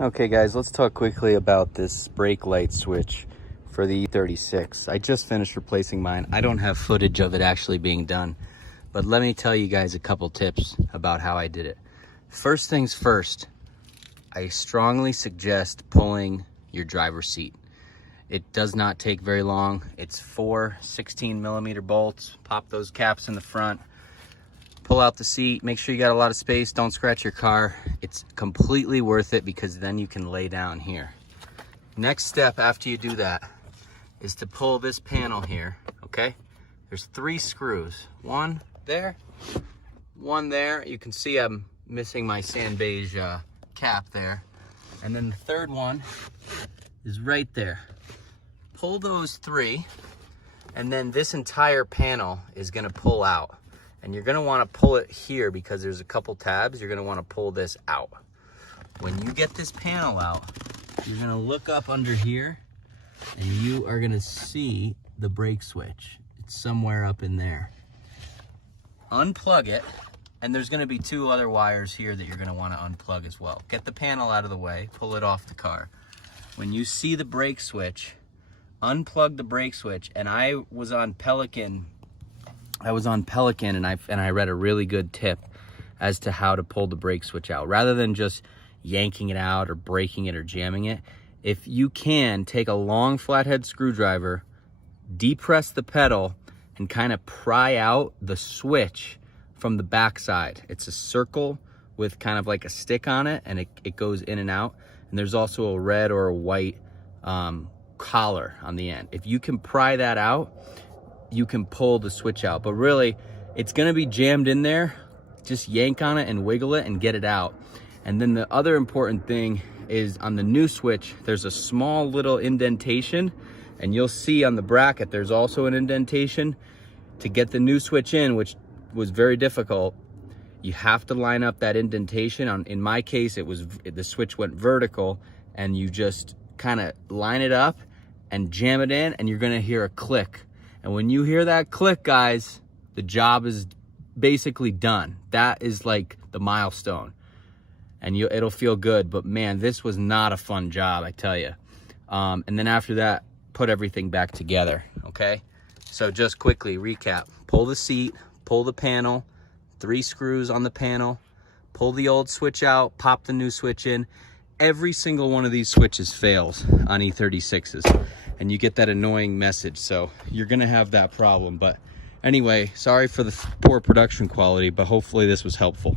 Okay guys, let's talk quickly about this brake light switch for the E36. I just finished replacing mine. I don't have footage of it actually being done, but let me tell you guys a couple tips about how I did it. First things first, I strongly suggest pulling your driver's seat. It does not take very long. It's 4 16mm bolts. Pop those caps in the front. Pull out the seat, make sure you got a lot of space, don't scratch your car. It's completely worth it because then you can lay down here. Next step after you do that is to pull this panel here, okay? There's 3 screws, one there, one there. You can see I'm missing my sand beige cap there. And then the third one is right there. Pull those 3, and then this entire panel is gonna pull out. And you're gonna wanna pull it here because there's a couple tabs. You're gonna wanna pull this out. When you get this panel out, you're gonna look up under here and you are gonna see the brake switch. It's somewhere up in there. Unplug it, and there's gonna be 2 other wires here that you're gonna wanna unplug as well. Get the panel out of the way, pull it off the car. When you see the brake switch, unplug the brake switch. And I was on Pelican and I read a really good tip as to how to pull the brake switch out. Rather than just yanking it out or breaking it or jamming it, if you can, take a long flathead screwdriver, depress the pedal, and kind of pry out the switch from the back side. It's a circle with kind of like a stick on it, and it goes in and out. And there's also a red or a white collar on the end. If you can pry that out, you can pull the switch out. But really, it's gonna be jammed in there. Just yank on it and wiggle it and get it out. And then the other important thing is on the new switch, there's a small little indentation, and you'll see on the bracket there's also an indentation. To get the new switch in, which was very difficult, you have to line up that indentation. In my case, the switch went vertical, and you just kind of line it up and jam it in, and you're gonna hear a click. And when you hear that click, guys, the job is basically done. That is like the milestone, and it'll feel good. But man, this was not a fun job, I tell you. And then after that, put everything back together, okay? So just quickly recap. Pull the seat, pull the panel, 3 screws on the panel, pull the old switch out, pop the new switch in. Every single one of these switches fails on E36s, and you get that annoying message. So you're gonna have that problem. But anyway, sorry for the poor production quality, but hopefully this was helpful.